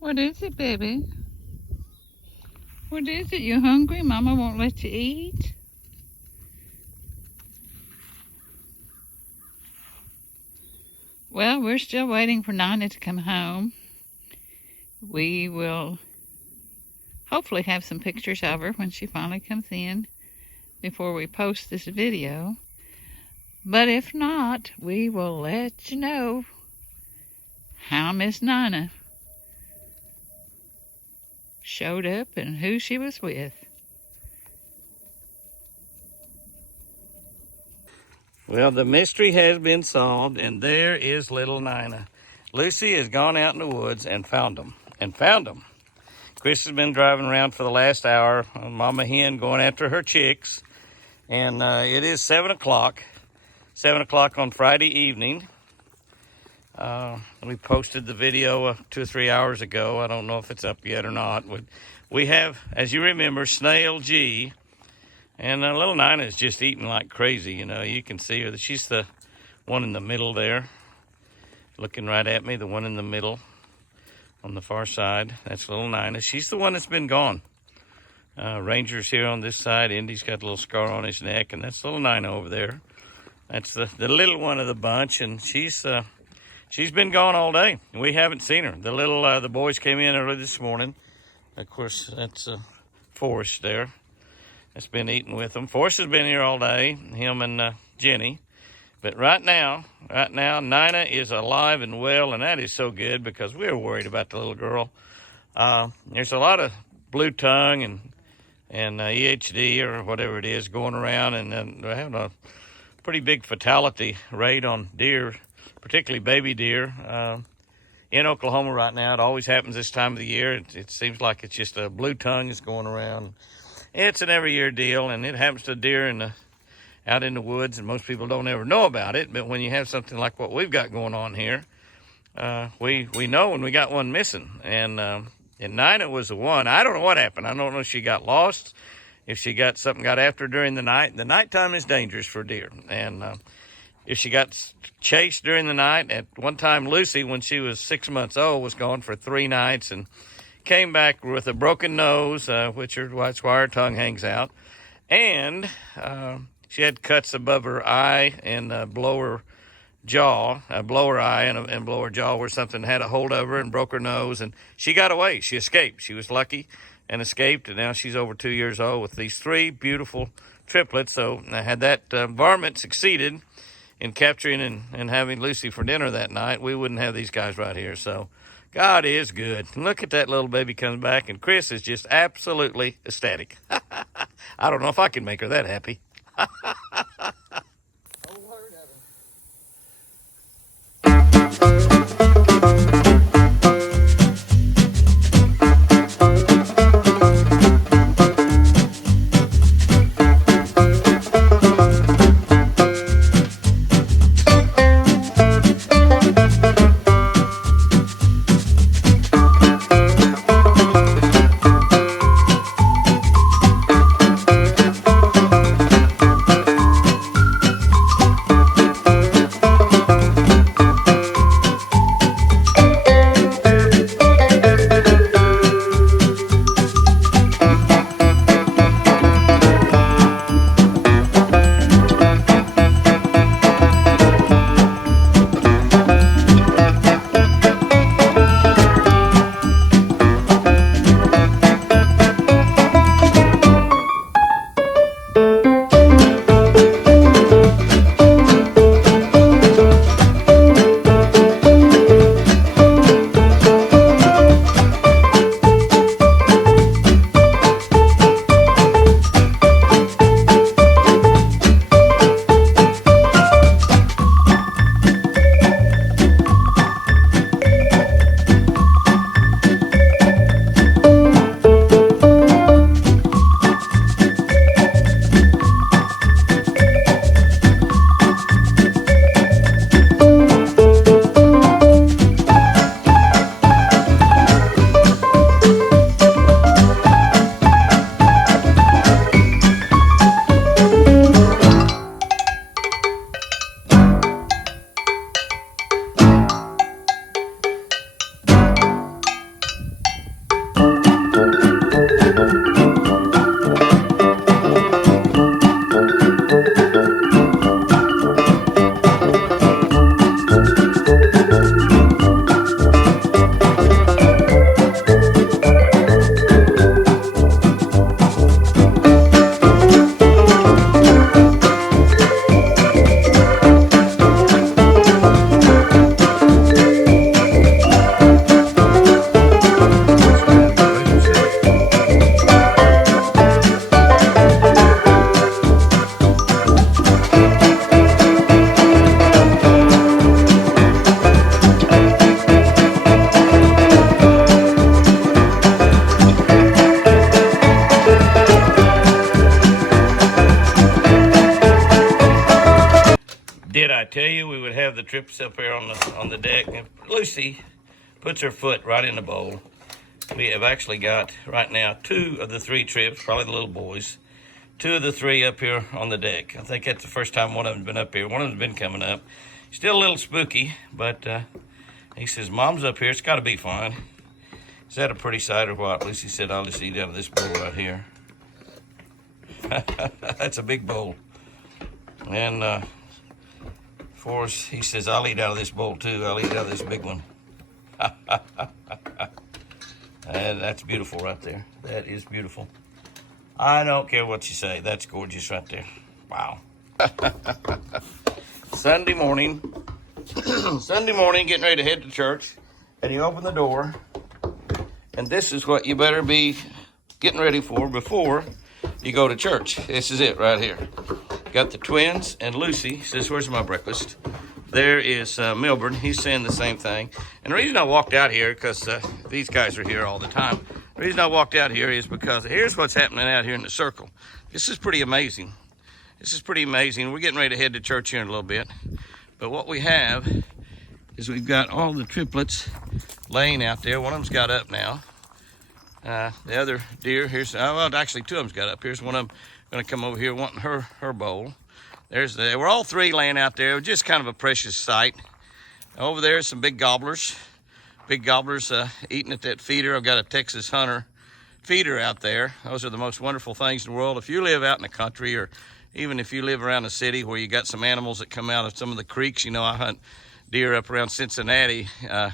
What is it, baby? What is it? You hungry? Mama won't let you eat? Well, we're still waiting for Nana to come home. We will hopefully have some pictures of her when she finally comes in before we post this video. But if not, we will let you know how Miss Nana showed up and who she was with. Well, the mystery has been solved, and there is little Nina. Lucy has gone out in the woods and found them. Chris has been driving around for the last hour, Mama Hen going after her chicks, and it is 7 o'clock. 7 o'clock on Friday evening. We posted the video 2 or 3 hours ago. I don't know if it's up yet or not. We have, as you remember, Snail G. And little Nina is just eating like crazy, you know. You can see her. She's the one in the middle there, looking right at me, the one in the middle on the far side. That's little Nina. She's the one that's been gone. Ranger's here on this side. Indy's got a little scar on his neck, and that's little Nina over there. That's the little one of the bunch, and she's been gone all day. We haven't seen her. The boys came in early this morning. Of course, that's Forrest there. That's been eating with them. Forrest has been here all day, him and Jenny. But right now, Nina is alive and well, and that is so good because we're worried about the little girl. There's a lot of blue tongue and EHD or whatever it is going around, and they're having a pretty big fatality rate on deer, particularly baby deer. In Oklahoma right now, it always happens this time of the year. It seems like it's just a blue tongue is going around. It's an every year deal, and it happens to deer out in the woods, and most people don't ever know about it. But when you have something like what we've got going on here, we know when we got one missing. And Nina was the one. I don't know what happened. I don't know if she got lost, if she got after her during the night. The nighttime is dangerous for deer, and if she got chased during the night. At one time, Lucy, when she was 6 months old, was gone for 3 nights and came back with a broken nose, that's why her tongue hangs out. And she had cuts above her eye and below her jaw, below her eye and below her jaw where something had a hold of her and broke her nose. And she got away. She escaped. She was lucky and escaped. And now she's over 2 years old with these 3 beautiful triplets. So had that varmint succeeded in capturing and having Lucy for dinner that night, we wouldn't have these guys right here. So God is good. Look at that little baby comes back, and Chris is just absolutely ecstatic. I don't know if I can make her that happy. trips up here on the deck. And Lucy puts her foot right in the bowl. We have actually got right now 2 of the 3 trips, probably the little boys, 2 of the 3 up here on the deck. I think that's the first time one of them's been up here. One of them's been coming up. Still a little spooky, but he says, Mom's up here. It's got to be fun. Is that a pretty sight or what? Lucy said, I'll just eat out of this bowl right here. That's a big bowl. And Forrest, he says, I'll eat out of this bowl too. I'll eat out of this big one. And that's beautiful right there. That is beautiful. I don't care what you say. That's gorgeous right there. Wow. Sunday morning. Sunday morning, getting ready to head to church. And you open the door. And this is what you better be getting ready for before you go to church. This is it right here. Got the twins and Lucy says, where's my breakfast? There is Milburn. He's saying the same thing. And the reason I walked out here, because these guys are here all the time. The reason I walked out here is because here's what's happening out here in the circle. This is pretty amazing. This is pretty amazing. We're getting ready to head to church here in a little bit. But what we have is we've got all the triplets laying out there. One of them's got up now. The other deer, well, actually 2 of them's got up. Here's one of them going to come over here wanting her bowl. We're all 3 laying out there. Just kind of a precious sight. Over there, some big gobblers. Big gobblers eating at that feeder. I've got a Texas Hunter feeder out there. Those are the most wonderful things in the world. If you live out in the country, or even if you live around the city where you got some animals that come out of some of the creeks, you know, I hunt deer up around Cincinnati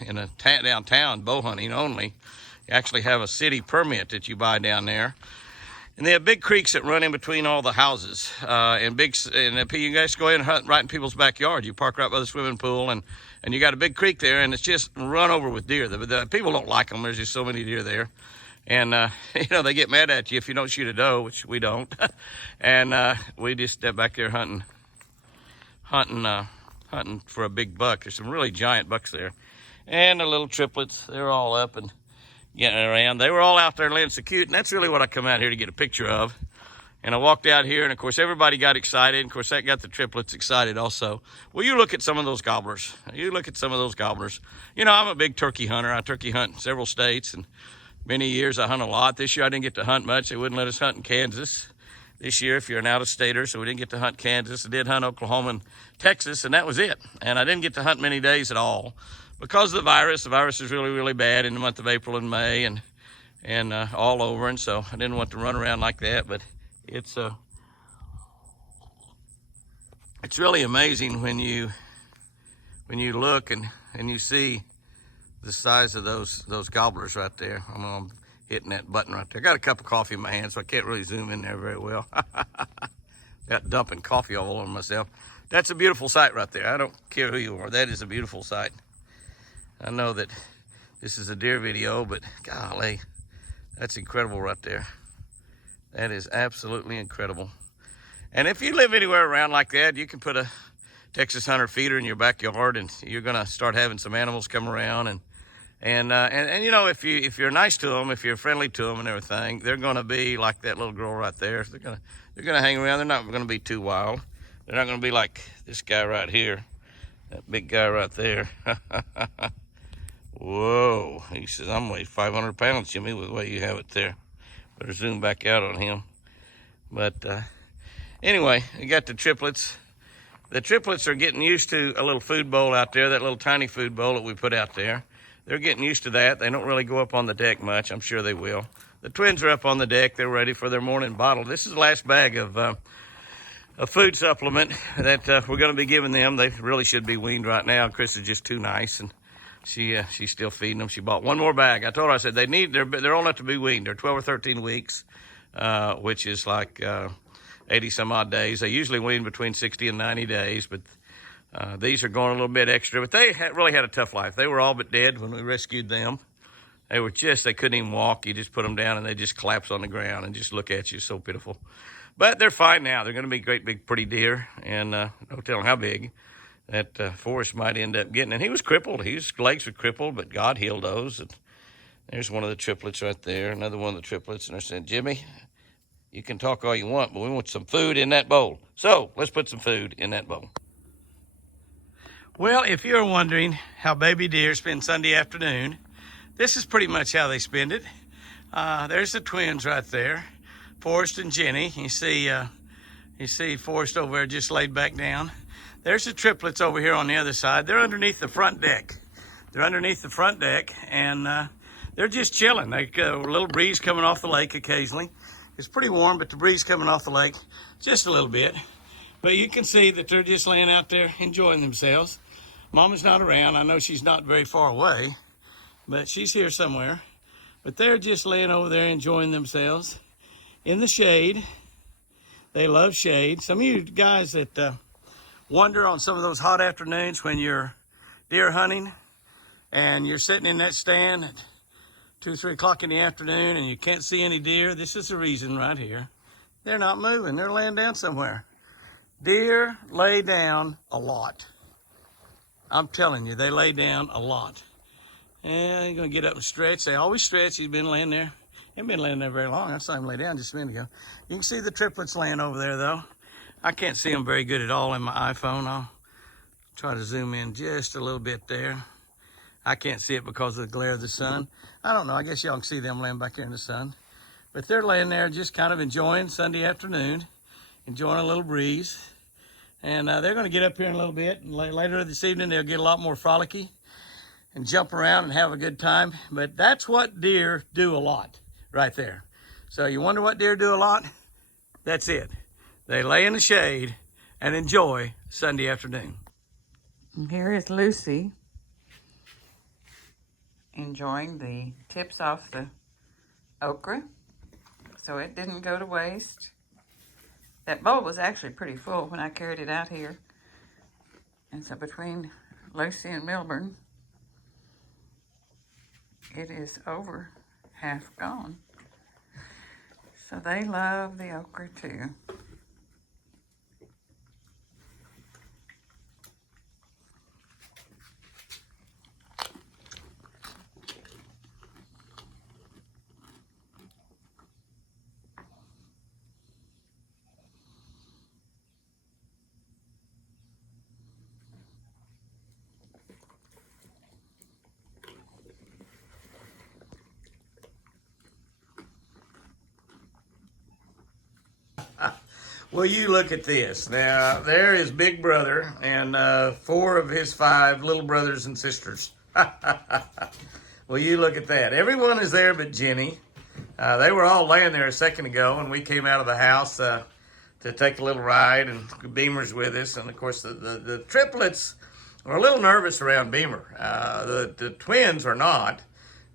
in a downtown, bow hunting only. You actually have a city permit that you buy down there. And they have big creeks that run in between all the houses. And you guys go in and hunt right in people's backyard. You park right by the swimming pool, and you got a big creek there, and it's just run over with deer. The people don't like them. There's just so many deer there. And, you know, they get mad at you if you don't shoot a doe, which we don't. And we just step back there hunting for a big buck. There's some really giant bucks there. And the little triplets, they're all up and getting around. They were all out there laying so cute, and that's really what I come out here to get a picture of. And I walked out here, and of course everybody got excited. Of course that got the triplets excited also. Well, you look at some of those gobblers. You look at some of those gobblers. You know, I'm a big turkey hunter. I turkey hunt in several states, and many years I hunt a lot. This year I didn't get to hunt much. They wouldn't let us hunt in Kansas this year if you're an out-of-stater, so we didn't get to hunt Kansas. I did hunt Oklahoma and Texas, and that was it. And I didn't get to hunt many days at all because of the virus. The virus is really, really bad in the month of April and May and all over, and so I didn't want to run around like that. But it's really amazing when you look and you see the size of those gobblers right there. I'm hitting that button right there. I got a cup of coffee in my hand, so I can't really zoom in there very well. Got dumping coffee all over myself. That's a beautiful sight right there. I don't care who you are. That is a beautiful sight. I know that this is a deer video, but golly, that's incredible right there. That is absolutely incredible. And if you live anywhere around like that, you can put a Texas Hunter feeder in your backyard, and you're gonna start having some animals come around. And you know, if you're nice to them, if you're friendly to them and everything, they're gonna be like that little girl right there. They're gonna hang around. They're not gonna be too wild. They're not gonna be like this guy right here, that big guy right there. Whoa, he says, I'm weighing 500 pounds, Jimmy, with the way you have it there. Better zoom back out on him. But anyway, we got the triplets. The triplets are getting used to a little food bowl out there, that little tiny food bowl that we put out there. They're getting used to that. They don't really go up on the deck much. I'm sure they will. The twins are up on the deck. They're ready for their morning bottle. This is the last bag of a food supplement that we're going to be giving them. They really should be weaned right now. Chris is just too nice, and she's still feeding them. She bought one more bag. I told her, I said, they're old enough to be weaned. They're 12 or 13 weeks, which is like 80 some odd days. They usually wean between 60 and 90 days, but these are going a little bit extra. But they really had a tough life. They were all but dead when we rescued them. They couldn't even walk. You just put them down and they just collapse on the ground and just look at you. So pitiful. But they're fine now. They're going to be great big pretty deer, and no telling how big that Forrest might end up getting. And he was crippled. His legs were crippled, but God healed those. And there's one of the triplets right there, another one of the triplets. And I said, Jimmy, you can talk all you want, but we want some food in that bowl. So let's put some food in that bowl. Well, if you're wondering how baby deer spend Sunday afternoon, this is pretty much how they spend it. There's the twins right there, Forrest and Jenny. You see Forrest over there just laid back down. There's the triplets over here on the other side. They're underneath the front deck. They're underneath the front deck, and they're just chilling. They get a little breeze coming off the lake occasionally. It's pretty warm, but the breeze coming off the lake just a little bit. But you can see that they're just laying out there enjoying themselves. Mama's not around. I know she's not very far away, but she's here somewhere. But they're just laying over there enjoying themselves in the shade. They love shade. Some of you guys that wonder on some of those hot afternoons when you're deer hunting and you're sitting in that stand at 2, 3 o'clock in the afternoon and you can't see any deer, this is the reason right here. They're not moving. They're laying down somewhere. Deer lay down a lot. I'm telling you, they lay down a lot. And they're going to get up and stretch. They always stretch. He's been laying there. He hasn't been laying there very long. I saw him lay down just a minute ago. You can see the triplets laying over there, though. I can't see them very good at all in my iPhone. I'll try to zoom in just a little bit there. I can't see it because of the glare of the sun. I don't know. I guess y'all can see them laying back here in the sun. But they're laying there just kind of enjoying Sunday afternoon, enjoying a little breeze. And they're going to get up here in a little bit. And later this evening, they'll get a lot more frolicky and jump around and have a good time. But that's what deer do a lot right there. So you wonder what deer do a lot? That's it. They lay in the shade and enjoy Sunday afternoon. And here is Lucy enjoying the tips off the okra, so it didn't go to waste. That bowl was actually pretty full when I carried it out here. And so between Lucy and Milburn, it is over half gone. So they love the okra too. Well, you look at this. Now, there is Big Brother and 4 of his 5 little brothers and sisters. Well, you look at that. Everyone is there but Jenny. They were all laying there a second ago, and we came out of the house to take a little ride, and Beamer's with us. And, of course, the triplets are a little nervous around Beamer. The twins are not.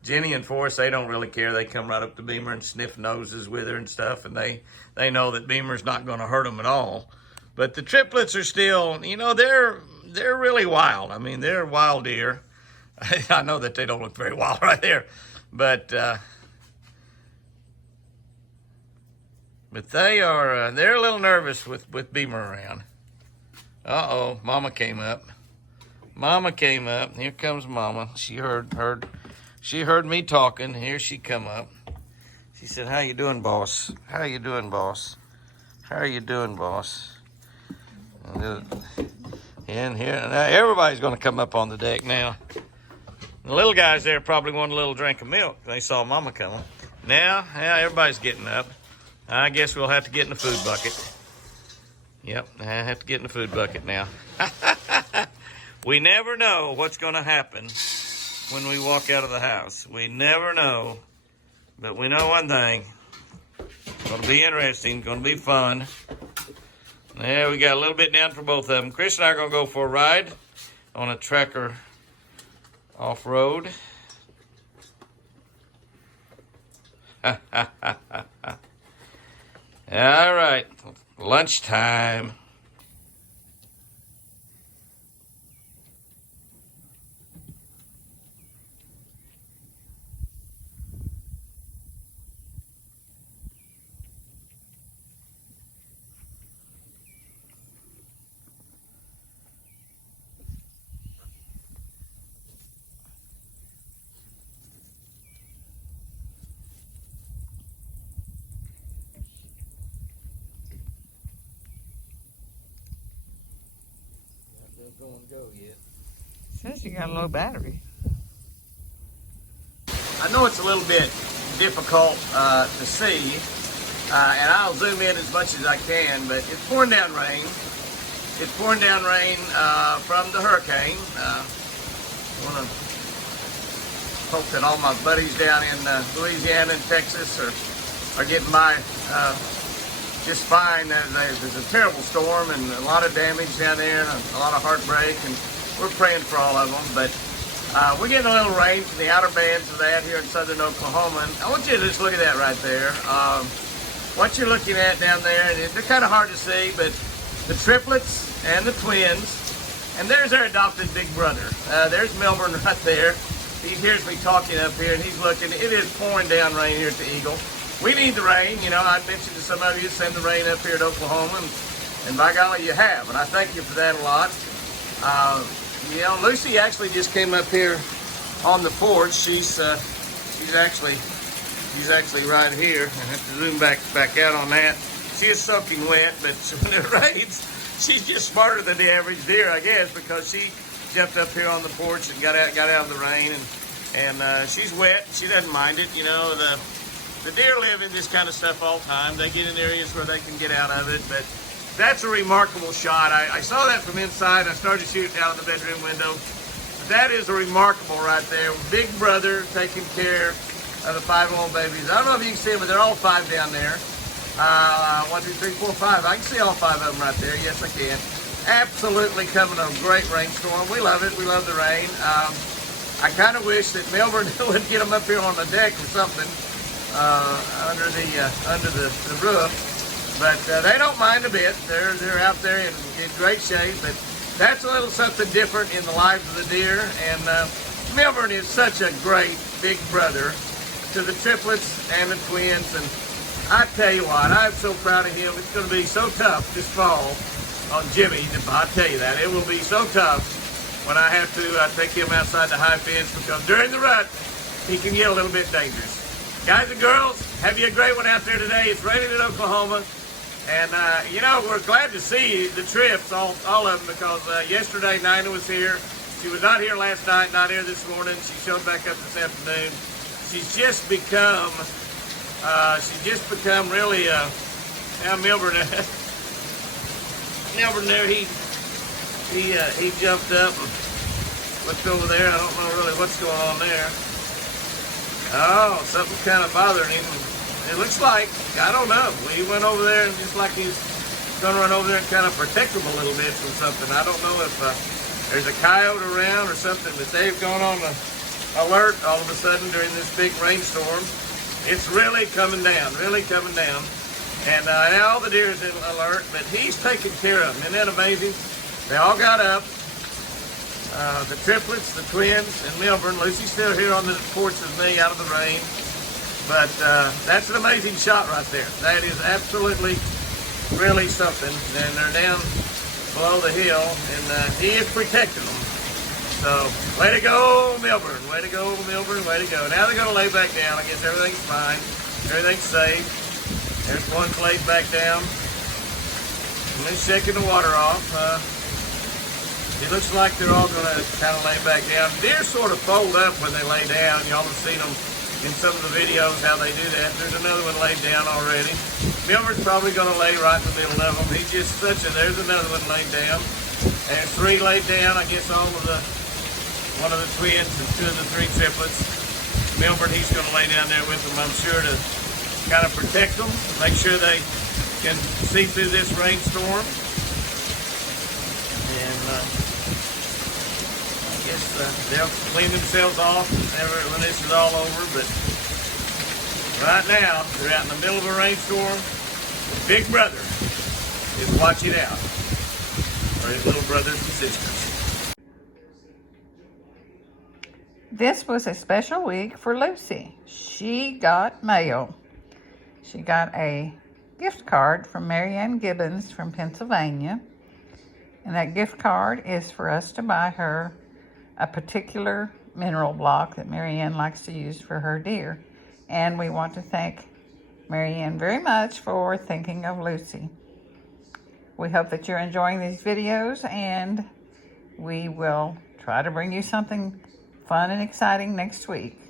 Jenny and Forrest, they don't really care. They come right up to Beamer and sniff noses with her and stuff, and they know that Beamer's not going to hurt them at all. But the triplets are still, you know, they're really wild. I mean, they're wild deer. I know that they don't look very wild right there, but they're a little nervous with Beamer around. Uh-oh, Mama came up. Mama came up. Here comes Mama. She heard me talking. Here she come up. She said, "How you doing, boss? How you doing, boss? How are you doing, boss?" And here, now everybody's going to come up on the deck now. The little guys there probably want a little drink of milk. They saw Mama coming. Now everybody's getting up. I guess we'll have to get in the food bucket. Yep, I have to get in the food bucket now. We never know what's going to happen when we walk out of the house. We never know. But we know one thing. It's going to be interesting. It's going to be fun. There, we got a little bit down for both of them. Chris and I are going to go for a ride on a Tracker off-road. All right. Lunchtime. Don't go yet. Says you got a low battery. I know it's a little bit difficult to see, and I'll zoom in as much as I can, but it's pouring down rain. It's pouring down rain from the hurricane. I want to hope that all my buddies down in Louisiana and Texas are getting by just fine. There's a terrible storm and a lot of damage down there, and a lot of heartbreak, and we're praying for all of them. But we're getting a little rain from the outer bands of that here in southern Oklahoma. And I want you to just look at that right there. What you're looking at down there, and they're kind of hard to see, but the triplets and the twins, and there's their adopted big brother. There's Melbourne right there. He hears me talking up here, and he's looking. It is pouring down rain here at the Eagle. We need the rain. You know, I mentioned to some of you, send the rain up here at Oklahoma, and by golly, you have. And I thank you for that a lot. You know, Lucy actually just came up here on the porch. She's actually right here. I have to zoom back out on that. She is soaking wet, but when it rains, she's just smarter than the average deer, I guess, because she jumped up here on the porch and got out of the rain, and she's wet. She doesn't mind it. You know, the deer live in this kind of stuff all the time. They get in areas where they can get out of it, but that's a remarkable shot. I saw that from inside. I started shooting out of the bedroom window. That is a remarkable right there. Big brother taking care of the 5 old babies. I don't know if you can see them, but they're all 5 down there. 1, 2, 3, 4, 5. I can see all 5 of them right there. Yes, I can. Absolutely coming a great rainstorm. We love it. We love the rain. I kind of wish that Melbourne would get them up here on the deck or something under the roof. But they don't mind a bit. They're out there in great shape. But that's a little something different in the lives of the deer. And Melbourne is such a great big brother to the triplets and the twins. And I tell you what, I'm so proud of him. It's going to be so tough this fall on Jimmy. I'll tell you that. It will be so tough when I have to take him outside the high fence, because during the rut, he can get a little bit dangerous. Guys and girls, have you a great one out there today. It's raining in Oklahoma. And, you know, we're glad to see the trips, all of them, because yesterday Nina was here. She was not here last night, not here this morning. She showed back up this afternoon. She's just become really, now Melbourne there, he jumped up and looked over there. I don't know really what's going on there. Oh, something's kind of bothering him. It looks like, I don't know. He went over there and just like he's going to run over there and kind of protect him a little bit from something. I don't know if there's a coyote around or something, but they've gone on an alert all of a sudden during this big rainstorm. It's really coming down, really coming down. And now all the deer is in alert, but he's taking care of them. Isn't that amazing? They all got up. The triplets, the twins, and Melbourne. Lucy's still here on the porch with me out of the rain. But that's an amazing shot right there. That is absolutely really something. And they're down below the hill, and he is protecting them. So, way to go, Melbourne. Way to go, Melbourne. Way to go. Now they're going to lay back down. I guess everything's fine. Everything's safe. There's one laid back down. And they're shaking the water off. It looks like they're all going to kind of lay back down. Deer sort of fold up when they lay down. Y'all have seen them in some of the videos how they do that. There's another one laid down already. Melbourne's probably going to lay right in the middle of them. He's just such a, there's another one laid down. There's 3 laid down. I guess one of the twins and 2 of the 3 triplets. Melbourne, he's going to lay down there with them, I'm sure, to kind of protect them, make sure they can see through this rainstorm. And I guess they'll clean themselves off when this is all over. But right now, they're out in the middle of a rainstorm. Big brother is watching out for his little brothers and sisters. This was a special week for Lucy. She got mail. She got a gift card from Marianne Gibbons from Pennsylvania. And that gift card is for us to buy her a particular mineral block that Marianne likes to use for her deer. And we want to thank Marianne very much for thinking of Lucy. We hope that you're enjoying these videos, and we will try to bring you something fun and exciting next week.